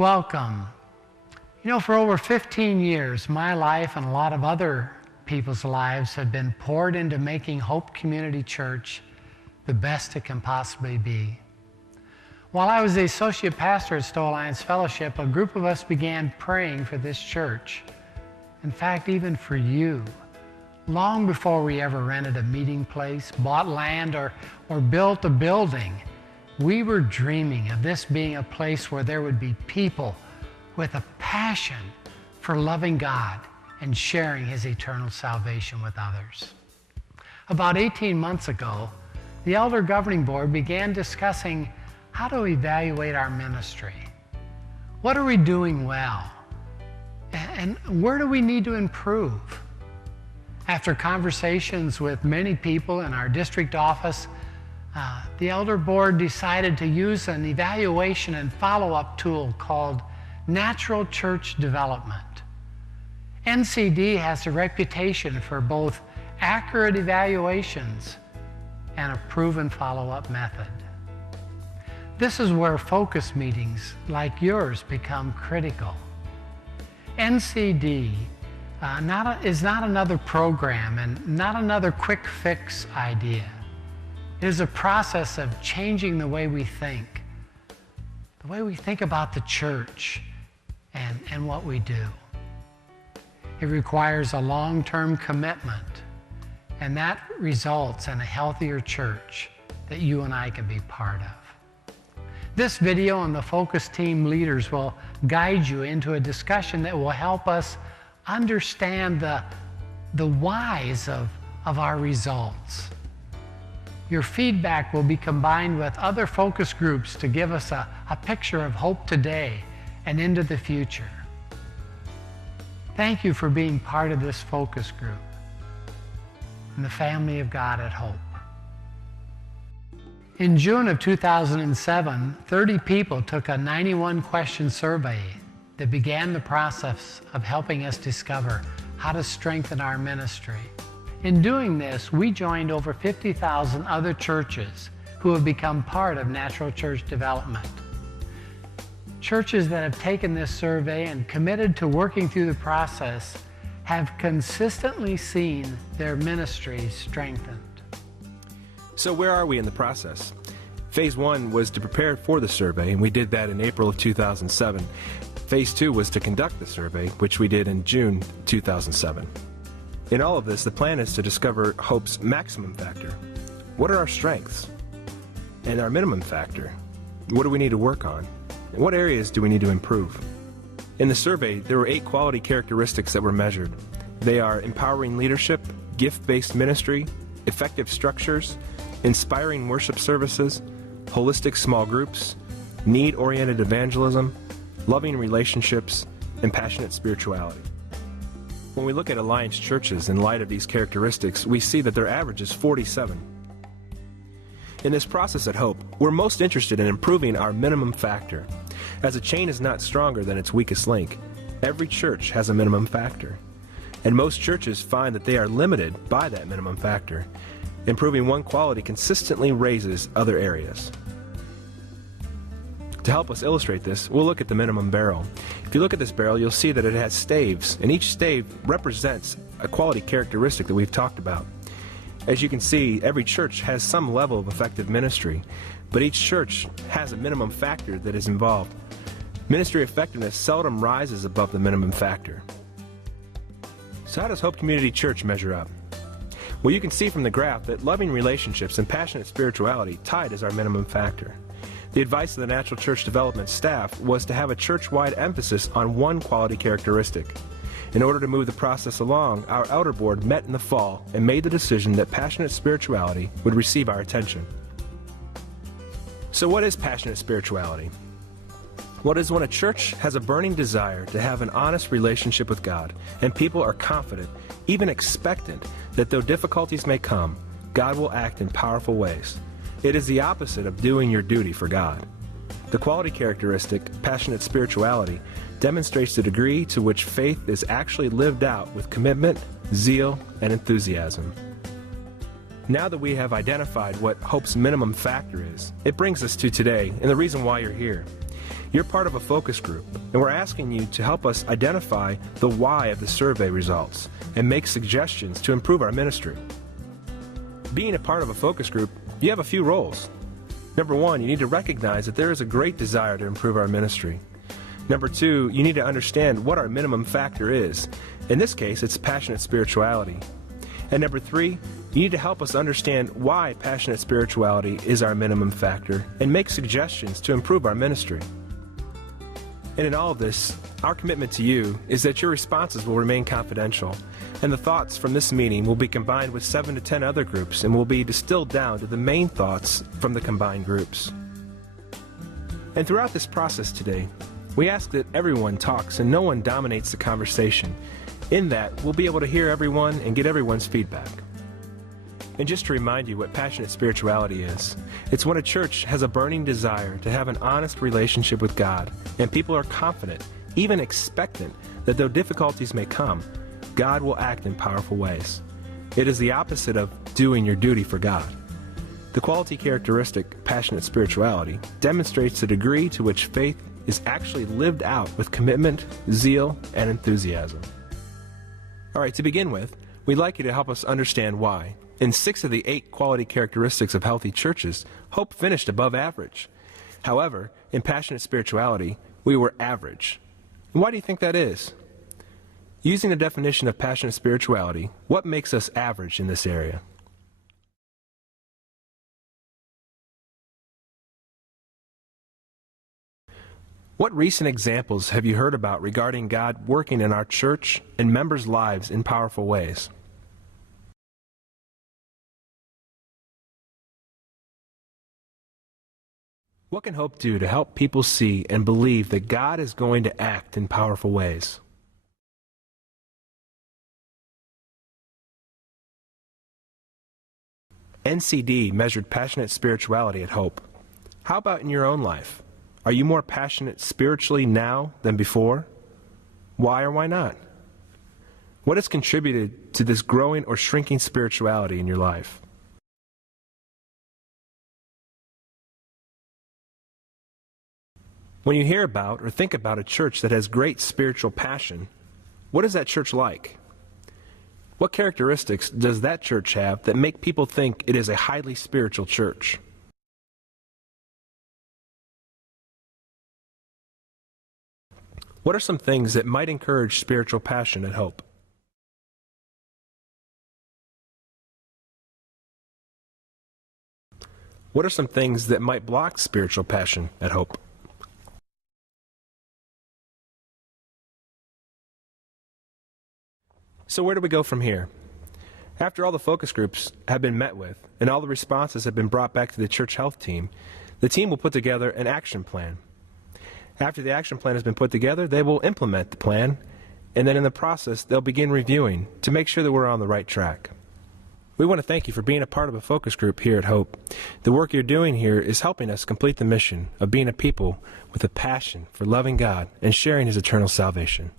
Welcome. You know, for over 15 years, my life and a lot of other people's lives have been poured into making Hope Community Church the best it can possibly be. While I was the associate pastor at Stowe Alliance Fellowship, a group of us began praying for this church. In fact, even for you. Long before we ever rented a meeting place, bought land, or built a building, we were dreaming of this being a place where there would be people with a passion for loving God and sharing His eternal salvation with others. About 18 months ago, the Elder Governing Board began discussing how to evaluate our ministry. What are we doing well? And where do we need to improve? After conversations with many people in our district office, the Elder Board decided to use an evaluation and follow-up tool called Natural Church Development. NCD has a reputation for both accurate evaluations and a proven follow-up method. This is where focus meetings like yours become critical. NCD is not another program and not another quick fix idea. It is a process of changing the way we think about the church and what we do. It requires a long-term commitment, and that results in a healthier church that you and I can be part of. This video and the focus team leaders will guide you into a discussion that will help us understand the whys of our results. Your feedback will be combined with other focus groups to give us a picture of hope today and into the future. Thank you for being part of this focus group and the family of God at Hope. In June of 2007, 30 people took a 91-question survey that began the process of helping us discover how to strengthen our ministry. In doing this, we joined over 50,000 other churches who have become part of Natural Church Development. Churches that have taken this survey and committed to working through the process have consistently seen their ministries strengthened. So where are we in the process? Phase 1 was to prepare for the survey, and we did that in April of 2007. Phase 2 was to conduct the survey, which we did in June 2007. In all of this, the plan is to discover Hope's maximum factor. What are our strengths? And our minimum factor? What do we need to work on? And what areas do we need to improve? In the survey, there were 8 quality characteristics that were measured. They are empowering leadership, gift-based ministry, effective structures, inspiring worship services, holistic small groups, need-oriented evangelism, loving relationships, and passionate spirituality. When we look at Alliance churches in light of these characteristics, we see that their average is 47. In this process at Hope, we're most interested in improving our minimum factor. As a chain is not stronger than its weakest link, every church has a minimum factor. And most churches find that they are limited by that minimum factor. Improving one quality consistently raises other areas. To help us illustrate this, we'll look at the minimum barrel. If you look at this barrel, you'll see that it has staves, and each stave represents a quality characteristic that we've talked about. As you can see, every church has some level of effective ministry, but each church has a minimum factor that is involved. Ministry effectiveness seldom rises above the minimum factor. So how does Hope Community Church measure up? Well, you can see from the graph that loving relationships and passionate spirituality tied as our minimum factor. The advice of the Natural Church Development staff was to have a church-wide emphasis on one quality characteristic. In order to move the process along, our Elder Board met in the fall and made the decision that passionate spirituality would receive our attention. So what is passionate spirituality? What is when a church has a burning desire to have an honest relationship with God, and people are confident, even expectant, that though difficulties may come, God will act in powerful ways. It is the opposite of doing your duty for God. The quality characteristic, passionate spirituality, demonstrates the degree to which faith is actually lived out with commitment, zeal, and enthusiasm. Now that we have identified what Hope's minimum factor is, it brings us to today and the reason why you're here. You're part of a focus group, and we're asking you to help us identify the why of the survey results and make suggestions to improve our ministry. Being a part of a focus group, you have a few roles. Number one, you need to recognize that there is a great desire to improve our ministry. Number two, you need to understand what our minimum factor is. In this case, it's passionate spirituality. And number three, you need to help us understand why passionate spirituality is our minimum factor and make suggestions to improve our ministry. And in all of this, our commitment to you is that your responses will remain confidential, and the thoughts from this meeting will be combined with 7 to 10 other groups and will be distilled down to the main thoughts from the combined groups. And throughout this process today, we ask that everyone talks and no one dominates the conversation. In that, we'll be able to hear everyone and get everyone's feedback. And just to remind you what passionate spirituality is, it's when a church has a burning desire to have an honest relationship with God, and people are confident, even expectant, that though difficulties may come, God will act in powerful ways. It is the opposite of doing your duty for God. The quality characteristic, passionate spirituality, demonstrates the degree to which faith is actually lived out with commitment, zeal, and enthusiasm. All right, to begin with, we'd like you to help us understand why. In 6 of the 8 quality characteristics of healthy churches, Hope finished above average. However, in passionate spirituality, we were average. And why do you think that is? Using the definition of passionate spirituality, what makes us average in this area? What recent examples have you heard about regarding God working in our church and members' lives in powerful ways? What can Hope do to help people see and believe that God is going to act in powerful ways? NCD measured passionate spirituality at Hope. How about in your own life? Are you more passionate spiritually now than before? Why or why not? What has contributed to this growing or shrinking spirituality in your life? When you hear about or think about a church that has great spiritual passion, what is that church like? What characteristics does that church have that make people think it is a highly spiritual church? What are some things that might encourage spiritual passion at Hope? What are some things that might block spiritual passion at Hope? So where do we go from here? After all the focus groups have been met with and all the responses have been brought back to the church health team, the team will put together an action plan. After the action plan has been put together, they will implement the plan, and then in the process, they'll begin reviewing to make sure that we're on the right track. We want to thank you for being a part of a focus group here at Hope. The work you're doing here is helping us complete the mission of being a people with a passion for loving God and sharing His eternal salvation.